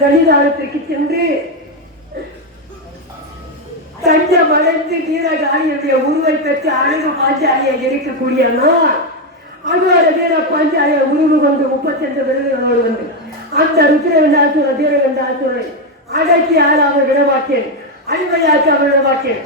சன்னிதானத்திற்கு சென்று தஞ்சம் அடைந்து வீரகாளியுடைய உருவை பெற்று அழகு பாஞ்சாலியை இருக்கக்கூடிய அதோட வீர பாஞ்சாலியை உருவு கொண்டு 32 விருதுகளோடு வந்து அந்த ருத்ரகண்டாசுர தீரகண்டாசுரை அடக்கி ஆளாக விடமாட்டேன், அடிமையாக்க விடமாட்டேன்.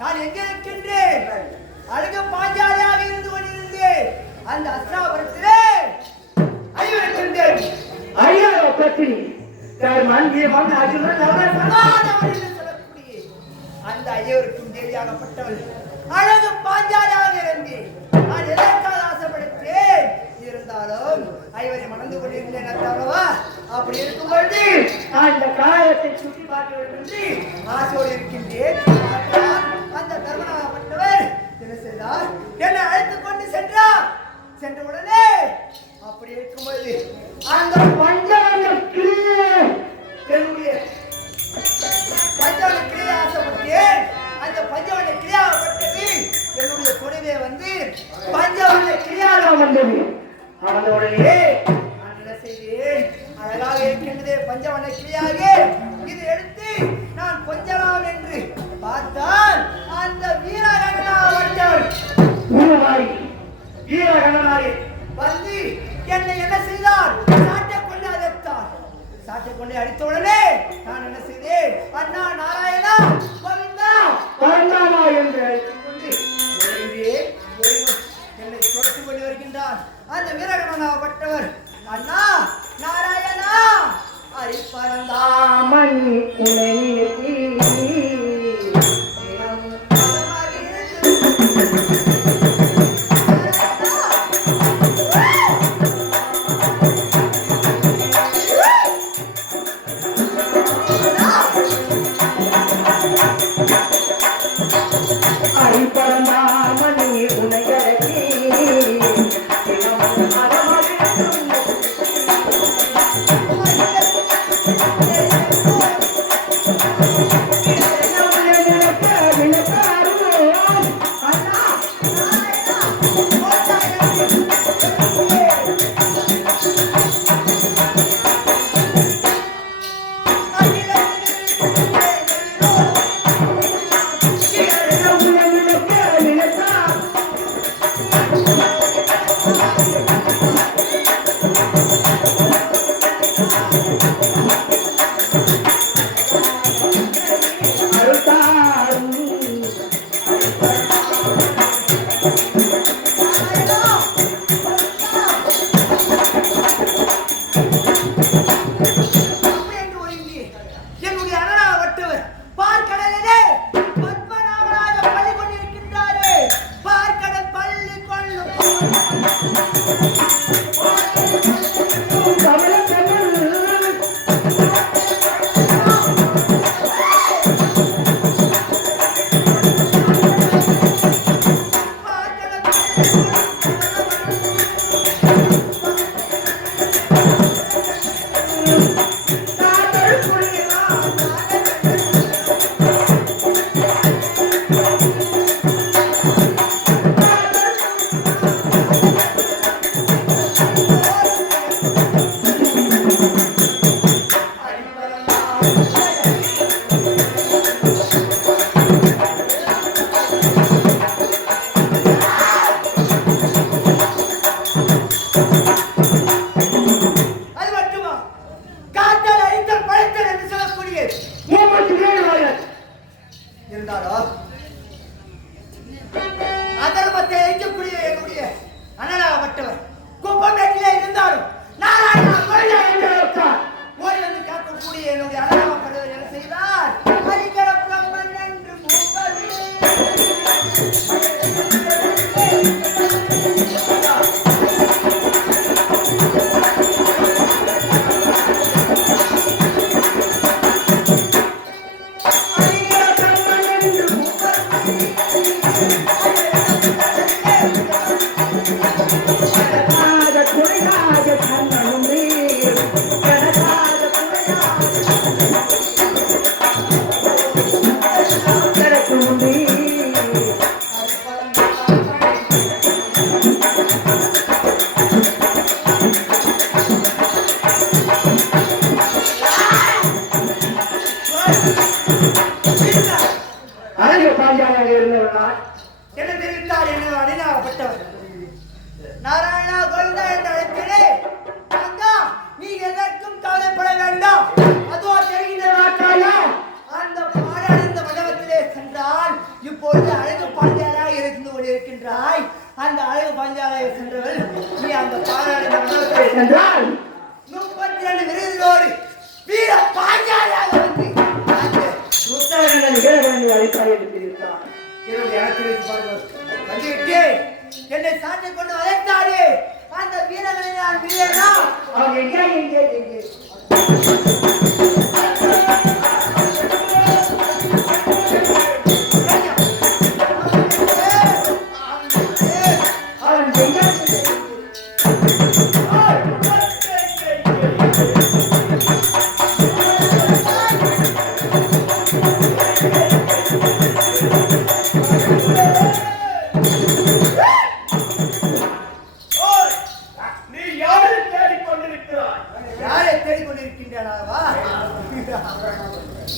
நான் எங்கே இருக்கின்றேன்? அழகு பாஞ்சாலியாக இருந்து கொண்டிருந்தேன். அந்த அஸ்தினாபுரத்திலே ஐயோ இருக்கின்றேன். ஐயோ பற்றி அந்த ஐயருக்கும் தேவியாகப்பட்டவள் அழகு பாஞ்சாலியாக இருந்தேன். நான் எதற்காக ஆசைப்படுத்தேன் இருந்தாலும் ஐவரை மணந்து கொண்டிருந்தேன் அவ்வளவா. அப்படி இருக்கும்பொழுது அந்த காயத்தை சுற்றி பார்க்க வேண்டும் என்று ஆசையோடு இருக்கின்றேன். அந்த தர்மனாகப்பட்டவர் என்ன செய்தார்? என்னை அழைத்துக் கொண்டு சென்றார். சென்ற உடனே அப்படி இருக்கும்போது அந்த பஞ்சாலுக்கு ஆசைப்பட்டேன். அந்த பஞ்சவன கிரியாகப்பட்டது என்னுடைய தொழிலே வந்து பஞ்சவன கிரியாக வந்தது. அவன் உடனே நான் என்ன செய்தேன்? அழகாக இருக்கின்றதே பஞ்சவன கிரியாக, இது எடுத்து நான் கொஞ்சலாம் என்று பார்த்தால் அந்த வீரகணனாகப்பட்டவன் வந்து என்னை என்ன செய்தார்? சாட்டை கொண்டு அழைத்தார். சாட்டை கொண்டு அடித்த உடனே நான் என்ன செய்தேன்? அண்ணா நாராயணா கோவிந்தா கோவிந்தாமா என்று அழைத்துக் கொண்டு என்னை தொடர்ந்து கொண்டு வருகின்றார். அந்த வீரகணனாகப்பட்டவர் அண்ணா நாராயணா அரிப்பரந்தாமன் இப்பொழுது அழகு பாஞ்சாலாக இருந்து கொண்டிருக்கின்றாய். அந்த அழகு பாஞ்சாலாக சென்றவள் நீ அந்த பாராளுமன்ற சென்றால் 32 விருதுகளோடு வீர பாஞ்சாலியாக வந்து அந்த உத்தரவின் வீரர்களை அழைத்தாய் என்று தெரிவித்தார். வந்துவிட்டு என்னை சாட்டை கொண்டு அழைத்தாரே அந்த வீரர்களை நான் வீரனா அவங்க எங்கே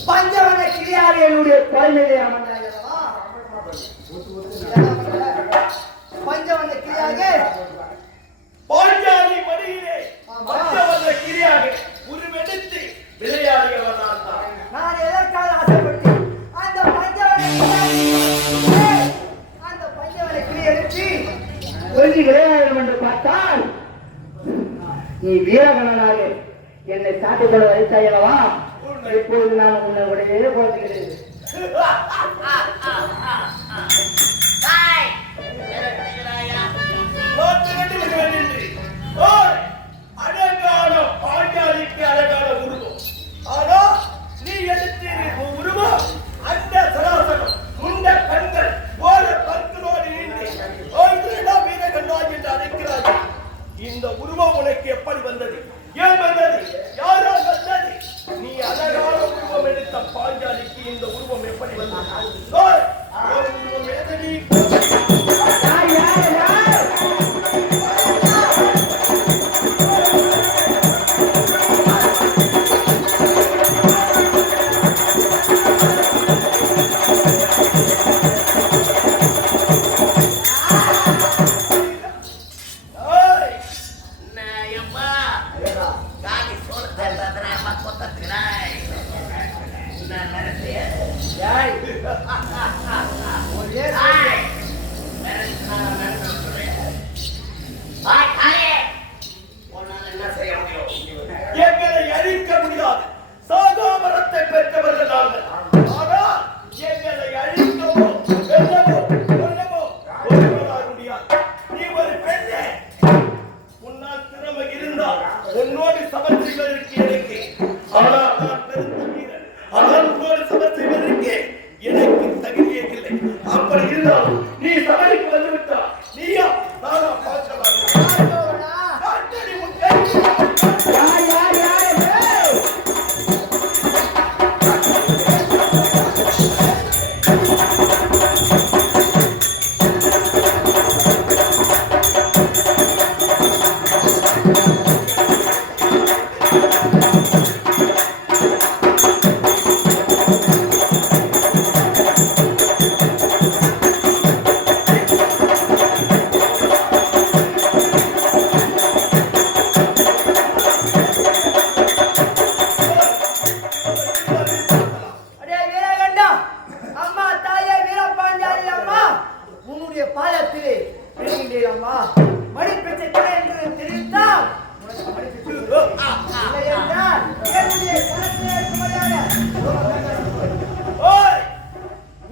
பஞ்சவன கிளியாரியனுடைய பழமையை அமர்ந்தாயல்லவா? பஞ்சவன கிளியாக பாஞ்சாலி மடியிலே பஞ்சவன கிளியாக உருவெடுத்து விளையாடியவன் நான் எதற்காக ஆசைப்பட்டேன் அந்த பஞ்சவன கிளி எடுத்து சொல்லி விளையாடும் என்று பார்த்தால் நீ வீரகணனாக என்னை சாட்டுப்பட வைத்தாயல்லவா? இப்போது நான் உன்னை உடையே போகிறேன். அழகான பாஞ்சாலிக்கு அழகான உருவம். ஆனா நீ எடுத்து உருவம் அந்த சராசரம் முண்ட கண்கள் ஓர பற்களோடு வீரகண்டாய் என்று அழைக்கிறார்கள். இந்த உருவம் உனக்கு எப்படி வந்தது? ஏன் வந்தது? யாரால் வந்தது? நீ அழகான உருவம் எடுத்த பாஞ்சாலிக்கு இந்த உருவம் எப்படி வந்தது? உருவம் எதனி எங்களை அழிக்க முடியாது. சாகாமரத்தை பெற்றவர்கள் நாங்கள். ஆனால் எங்களை அழிக்கவோ வெல்லவோ கொல்லவோ ஒருவரால் முடியாது. நீ ஒரு பெண்ணே, உன்னால் திறமை இருந்தால் உன்னோடு சமன் செய்வதற்கு எனக்கு. ஆனால் நான் பெருந்த வீரன். ஆனால் உன்னோடு சமன் செய்வதற்கு எனக்கு தகுதியே இல்லை. அப்படி இருந்தால் நீ சபைக்கு வந்துவிட்டால் நீயா நானா பார்க்க மாட்டேன்.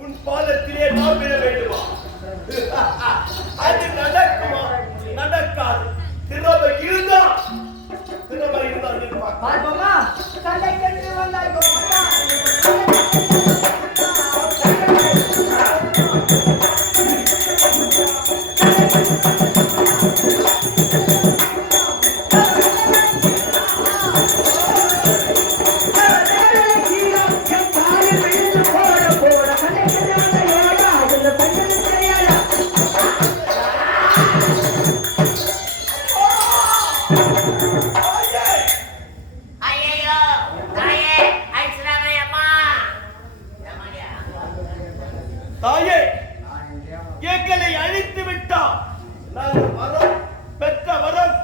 உன் பாதத்திலே நான் விழ வேண்டுமா? அது நடக்குமா? நடக்காது. திறமை இருந்தால் பார்ப்போமா? சண்டை கண்டு வந்தாய் கோமாதா. தாயே, எங்களை அழித்து விட்டால் நாங்கள் வரம் பெற்ற வரம்,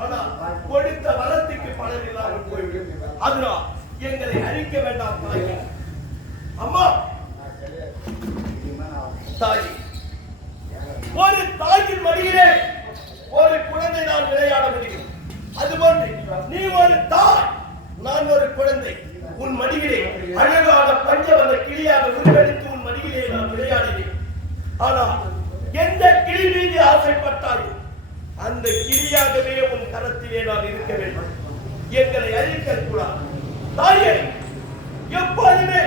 ஆனால் கொடுத்த வரத்துக்கு பலன் இல்லாமல் போய்விடும். அதனால் எங்களை அழிக்க வேண்டாம் தாயே. அம்மா, தாய், ஒரு தாயின் மடியிலே ஒரு குழந்தை நான் விளையாட முடியும். அதுபோன்று நீ ஒரு தாய், நான் ஒரு குழந்தை. உன் மடியிலே அழகான பஞ்சவர்ண கிளியாக உருவெடுத்து உன் மடியிலே நான் விளையாடினேன். ஆனால் எந்த கிளி மீது ஆசைப்பட்டாயோ அந்த கிளியாகவே உன் கரத்திலே நான் இருக்க வேண்டும். எங்களை அழிக்க கூடாது தாயே. எப்போதுமே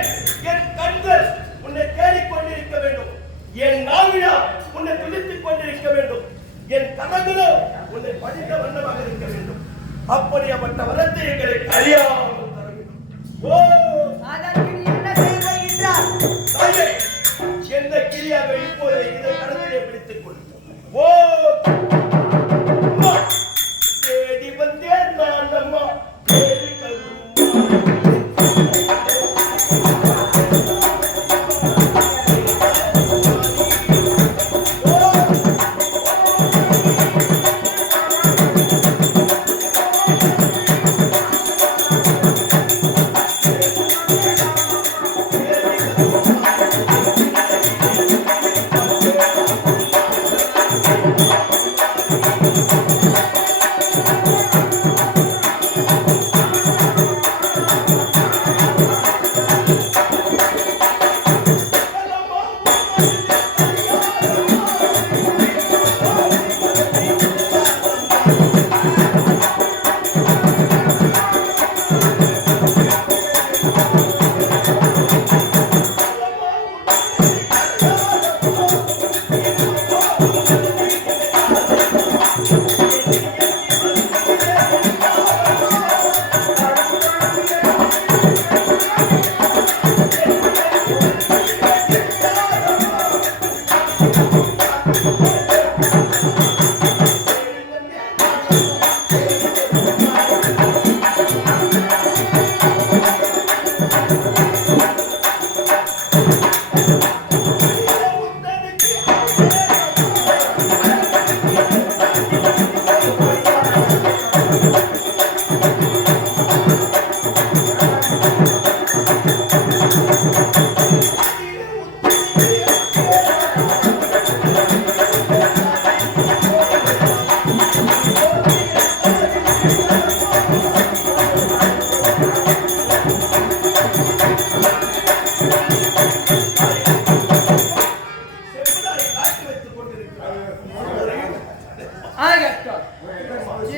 என் கண்கள் உன்னை தேடிக்கொண்டிருக்க வேண்டும். என் நாவினா உன்னை துதித்துக் கொண்டிருக்க வேண்டும். என் கனவுகளோ உன்னை படித்த வண்ணமாக இருக்க வேண்டும். அப்படிப்பட்ட வரத்தை எங்களை அறியாமல் தர வேண்டும். ஓ, அதற்கு நீ என்ன செய்கிறாய்? தாயே, எந்த கிளியாக இப்போது இதை கரத்திலே பிடித்துக் கொள். ஓ, அம்மா, தேடி வந்தேன் நான் அம்மா, தேடி கருமா.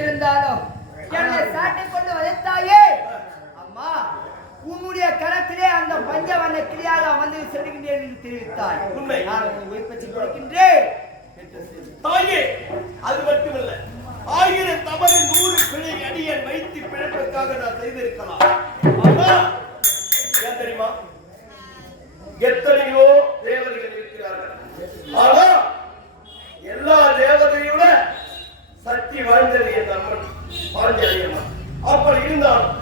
இருந்தாலும் என்னை சாட்டை கொண்டு வதைத்தாயே அம்மா. உன்னுடைய கரத்திலே அந்த பஞ்சவண்ண கிளியாக வந்து செல்கின்றேன் என்று தெரிவித்தாய். உண்மை. நான் உன்னை உயிர்ப்பற்றி கொடுக்கின்றேன். தாயே, அது மட்டுமல்ல, 1000 தவறு 100 பிழை அடியன் வைத்து பிழைப்பதற்காக நான் செய்திருக்கலாம். ஆனா ஏன் தெரியுமா, எத்தனையோ தேவதைகள் இருக்கிறார்கள். ஆனா எல்லா தேவதையோட சக்தி வாழ்ந்தது என் அம்மன் பாண்டியம்மா. அப்படி இருந்தாலும்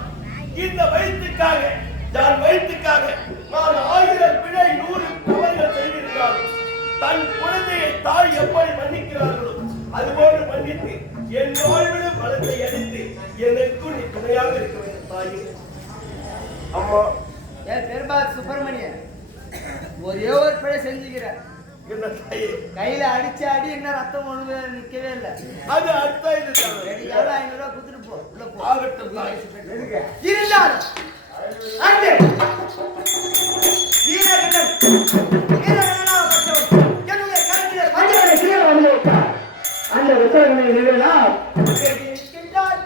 இந்த வயிற்றுக்காக நான் 1000 பிழை 100 தவறுகள் செய்திருந்தாலும் தன் குழந்தையை தாய் எப்படி மன்னிக்கிறார்களோ அதுபோன்று மன்னித்து என் வாழ்விலும் பலத்தை அளித்து எனக்கும் நீ துணையாக இருக்க வேண்டும் தாயே. அம்மா, என் பெருமாள் சுப்பிரமணியன் ஒரே ஒரு பிழை செஞ்சுக்கிற. என்ன தாயே, கையில அடிச்ச அடி என்ன ரத்தம் ஒண்ணு நிக்கவே இல்லை. அது அடுத்த இது தான். 500 ரூபாய் குடுத்துட்டு போ, உள்ள போ. ஆகட்டும் தாயே. இருந்தாலும் அங்கே வீரகண்டன் வீரகண்ணனாக பட்டவன் என்னுடைய கருத்திலே பஞ்சவர்ண கிளியாக வந்து விட்டார். அந்த விசாரணை நிகழலாம். இருக்கின்றார்.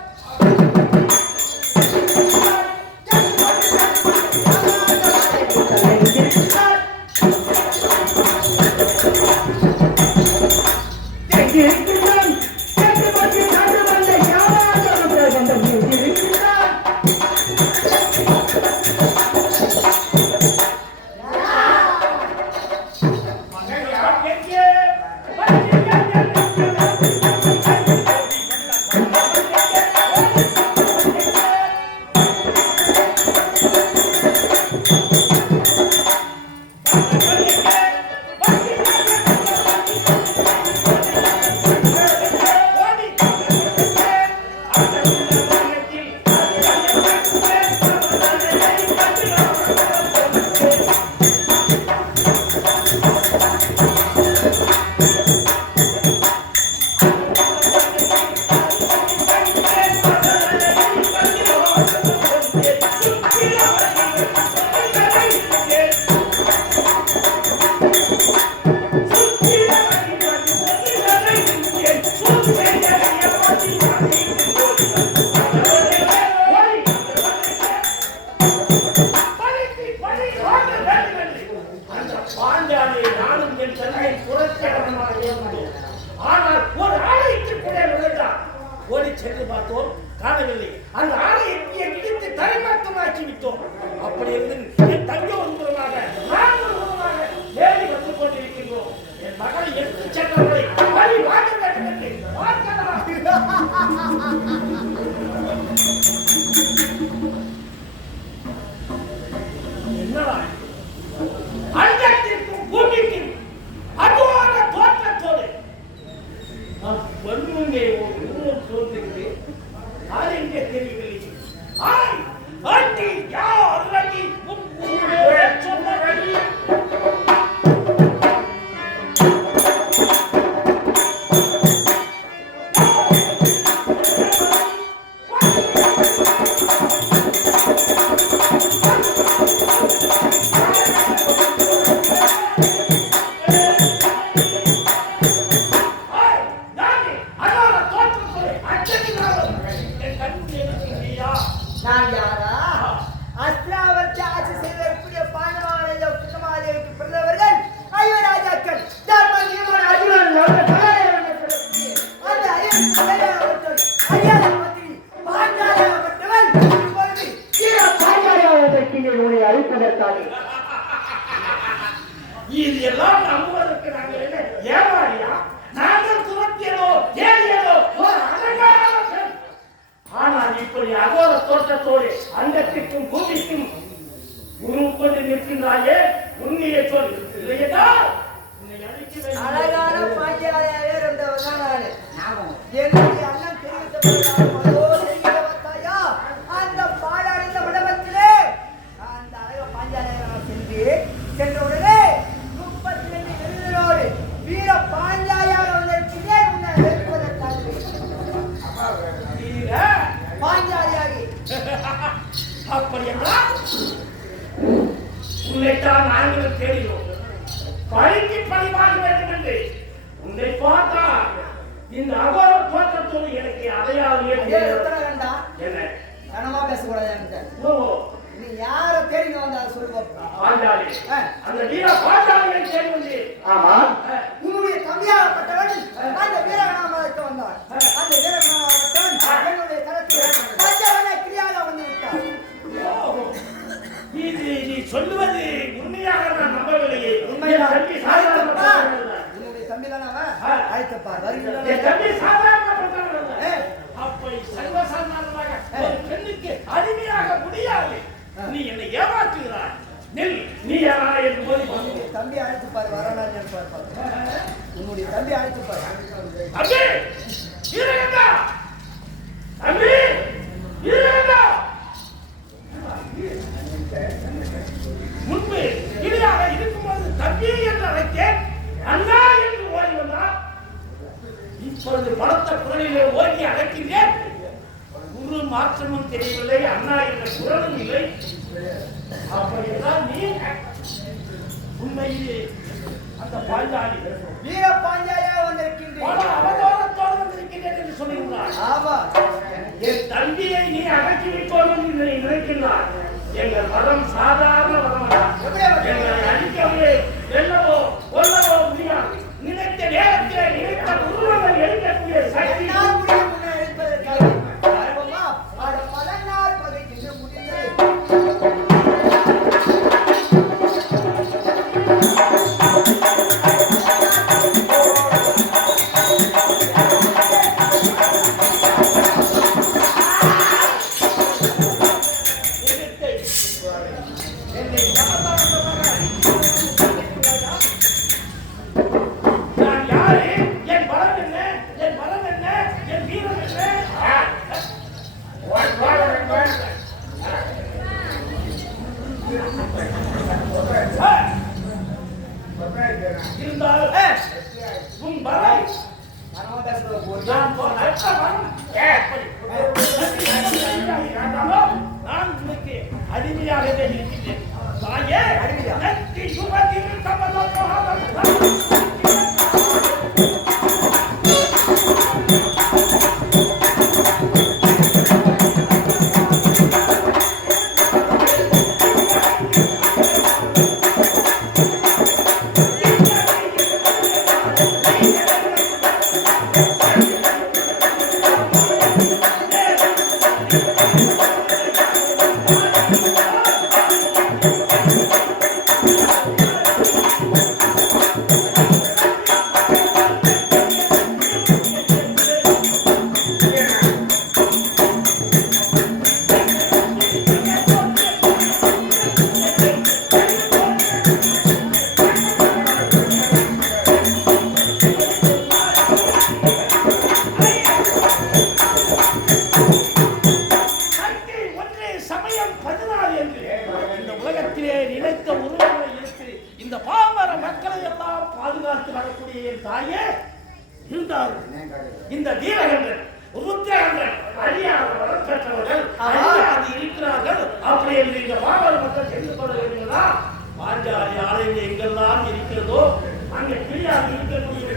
இது எல்லாம் நம்புவதற்கு நாங்கள் என்ன ஏமாறியா? நாங்கள் துரத்தியதோ தேடியதோ ஒரு அழகான பெண். ஆனால் இப்படி அகோர தோற்றத்தோடு அண்டத்திற்கும் பூமிக்கும் உருப்பது நிற்கின்றாயே, உண்மையை சொல். இல்லையா அழகான பாண்டியாலையாவே இருந்தவர் தான் நானு. என்னுடைய அண்ணன் தெரிவித்தாயா அந்த பாடாடிந்த மண்டபத்திலே அந்த அழக பாண்டியாலையாக சென்ற உடனே 32 எழுதினோடு வீர பாண்டியாயாக வந்திருக்கிறேன். உன்னை எழுப்புவதற்காக பாஞ்சாலியாகி அப்படி என்றால் உன்னைத்தான் நாங்கள் தேடினோம். பழிக்கு பழிவாக வேண்டும் என்று உன்னை பார்த்தா இந்த அகோர தோற்றத்தோடு எனக்கு அடையாளம் என்ன கனமா பேசக்கூடாது. நீ யார தேடி வந்தா சொல்லுவோம். அந்த வீர பாஞ்சாலியை தேடி வந்து ஆமா உன்னுடைய தம்பியாகப்பட்டவன் அந்த வீரகணாமலுக்கு வந்தான். அந்த வீரகணாமத்தவன் என்னுடைய கரத்தில் பஞ்சவனை கிரியாக வந்து விட்டான். இது நீ சொல்லுவது உண்மையாக நான் நம்பவில்லையே. உன்னுடைய தம்பி தானே அவன். ஆயிட்டப்பா தம்பி சாதாரண அப்படி சர்வசாதாரணமாக ஒரு பெண்ணுக்கு அடிமையாக முடியாது. நீ என்னை ஏமாற்றுகிறாய். நெல் நீ யாரா என்று போது தம்பி அழைத்து பாரு. வரானான்னு பார்ப்பாரு. உன்னுடைய தம்பி அழைத்து பாரு. தம்பி இருங்கடா. தம்பி இருங்கடா. முன்பு கிளியாக இருக்கும்போது தம்பி என்று அழைத்தேன். அண்ணா என்று ஓடி வந்தார். இப்பொழுது பலத்த குரலிலே ஓடி அழைக்கிறேன். ஒரு மாற்றமும் தெரியவில்லை. அண்ணா என்ற குரலும் இல்லை. அப்படியெல்லாம் நீ உண்மையிலே அந்த பாஞ்சாலி வீர பாஞ்சாலியாக வந்திருக்கின்றேன். அவதோரத்தோடு வந்திருக்கிறேன் என்று சொல்லியிருந்தார். ஆமா என் தம்பியை நீ அகற்றி விட்டோம் என்று நினைக்கின்றார். எங்கள் மதம் சாதாரண மதம். எங்களை அழிக்கவே வெல்லவோ கொல்லவோ முடியாது. நினைத்த நேரத்தில் நினைத்த உருவங்கள் எழுக்கக்கூடிய சக்தி அடிமையாகவே இருக்கிறேன். தாயே நெற்றி சுமதியில் இந்த வீரகங்கள் ருத்ரகங்கள் அறியாத வரம் பெற்றவர்கள் அறியாது இருக்கிறார்கள். அப்படி என்று இந்த பாவல் மக்கள் தெரிந்து கொள்ள வேண்டுங்களா? பாஞ்சாலி ஆலயம் எங்கெல்லாம் இருக்கிறதோ அங்கே கிளியாக இருக்கக்கூடிய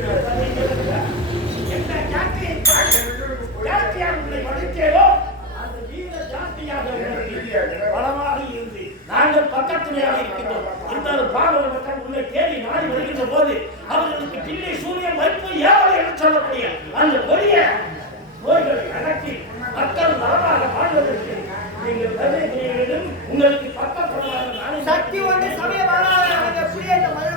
எந்த ஜாத்தியாக படித்தேனோ அந்த வீர ஜாத்தியாக பலமாக இருந்து நாங்கள் பக்கத்துணையாக இருக்கின்றோம். இருந்தாலும் பாவல் மக்கள் உள்ளே தேடி நாடி வருகின்ற போது அவர்களுக்கு பிள்ளை சூரியன் வைப்பு ஏவலை என்று சொல்லக்கூடிய அந்த கொடிய நோய்களை அகற்றி மக்கள் நலமாக வாழ்வதற்கு நீங்கள் தந்தை செய்ய வேண்டும். உங்களுக்கு பக்கப்படுவார்கள். சக்தி ஒன்று சமயமாக எப்படி அந்த மதுரை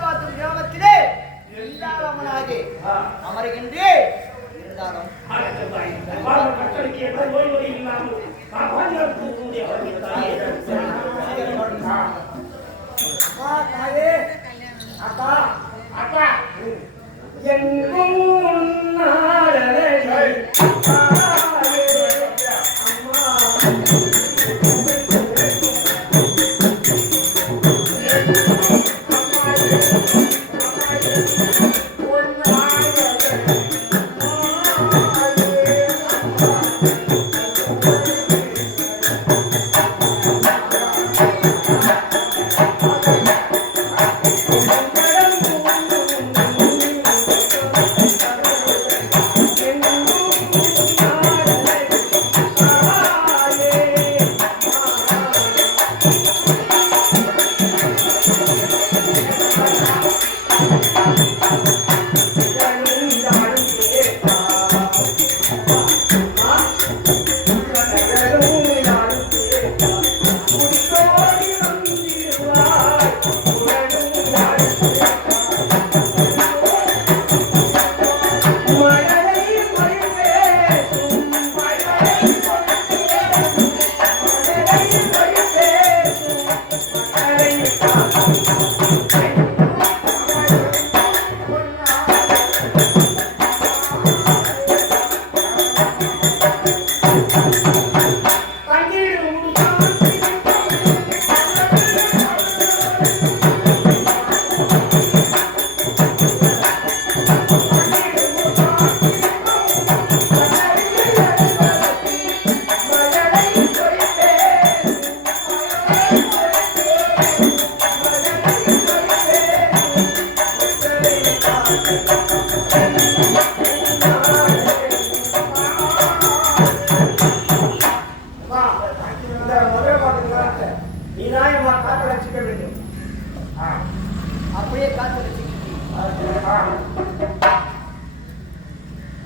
அப்படியே காத்து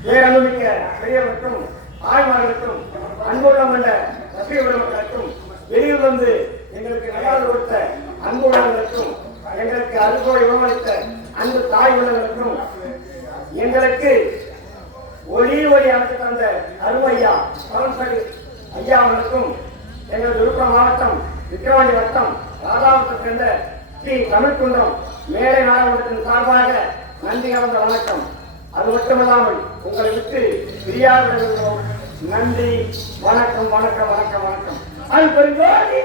பேரன்புமிக்க பெரியவர்களுக்கும் ஆய்வாளர்களுக்கும் அன்புள்ளம் கொண்ட ரசிக மக்களுக்கும் வெளியில் வந்து எங்களுக்கு நல்லாது கொடுத்த அன்பு உள்ளவர்களுக்கும் எங்களுக்கு அறுபோடு உணவளித்த அன்பு தாய் உள்ளவர்களுக்கும் எங்களுக்கு ஒளி அமைத்து தந்த அருமையா பரமசரி ஐயா அவர்களுக்கும் எங்களது விழுப்புரம் மாவட்டம் விக்கிரவாண்டி வட்டம் ராதாவத்தை சேர்ந்த ஸ்ரீ தமிழ்குன்றம் மேலை நாடாளுமன்றத்தின் சார்பாக நன்றி கலந்த வணக்கம். அது மட்டுமல்லாமல் உங்களை விட்டு பிரியாத நன்றி. வணக்கம் வணக்கம் வணக்கம் வணக்கம். அது பெருங்கோடி